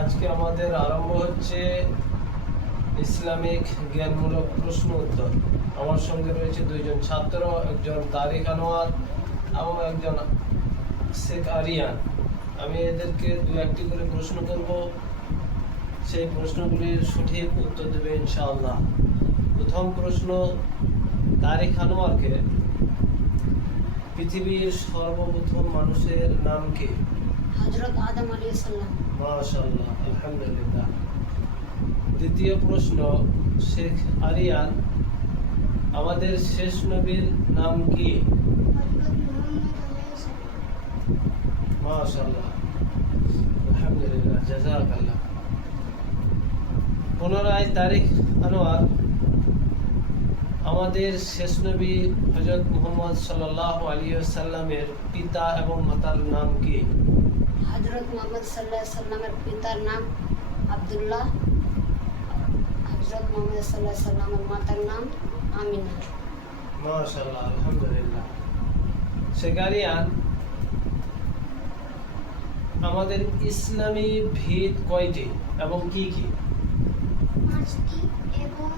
আজকে আমাদের আরম্ভ হচ্ছে ইসলামিক জ্ঞানমূলক প্রশ্ন উত্তর। আমার সঙ্গে রয়েছে দুইজন ছাত্র, একজন তারিক আনোয়ার এবং একজন শেখ আরিয়ান। আমি এদেরকে দু একটি করে প্রশ্ন করব, সেই প্রশ্নগুলির সঠিক উত্তর দেবে ইনশাআল্লাহ। প্রথম প্রশ্ন, তারিক আনোয়ারকে পৃথিবীর সর্বপ্রথম মানুষের নাম কি? হযরত আদম আলাইহিস সালাম। মাশাআল্লাহ, আলহামদুলিল্লাহ। দ্বিতীয় প্রশ্ন, শেখ আরিয়ান, আমাদের শেষ নবীর নাম কি? মাশাআল্লাহ, আলহামদুলিল্লাহ, জাযাকাল্লাহ। পুনরায় তারিক আনোয়ার, আমাদের শেষ নবী হযরত মুহাম্মদ সাল্লাল্লাহু আলাইহি ওয়াসাল্লামের পিতা এবং মাতার নাম কি? হযরত মুহাম্মদ সাল্লাল্লাহু আলাইহি সাল্লামের পিতার নাম আব্দুল্লাহ। হযরত মুহাম্মদ সাল্লাল্লাহু আলাইহি সাল্লামের মাতার নাম আমিনা। মাশাআল্লাহ, আলহামদুলিল্লাহ। শেখ আরিয়ান, আমাদের ইসলামী ভিত কয়টি এবং কি কি? পাঁচটি এবং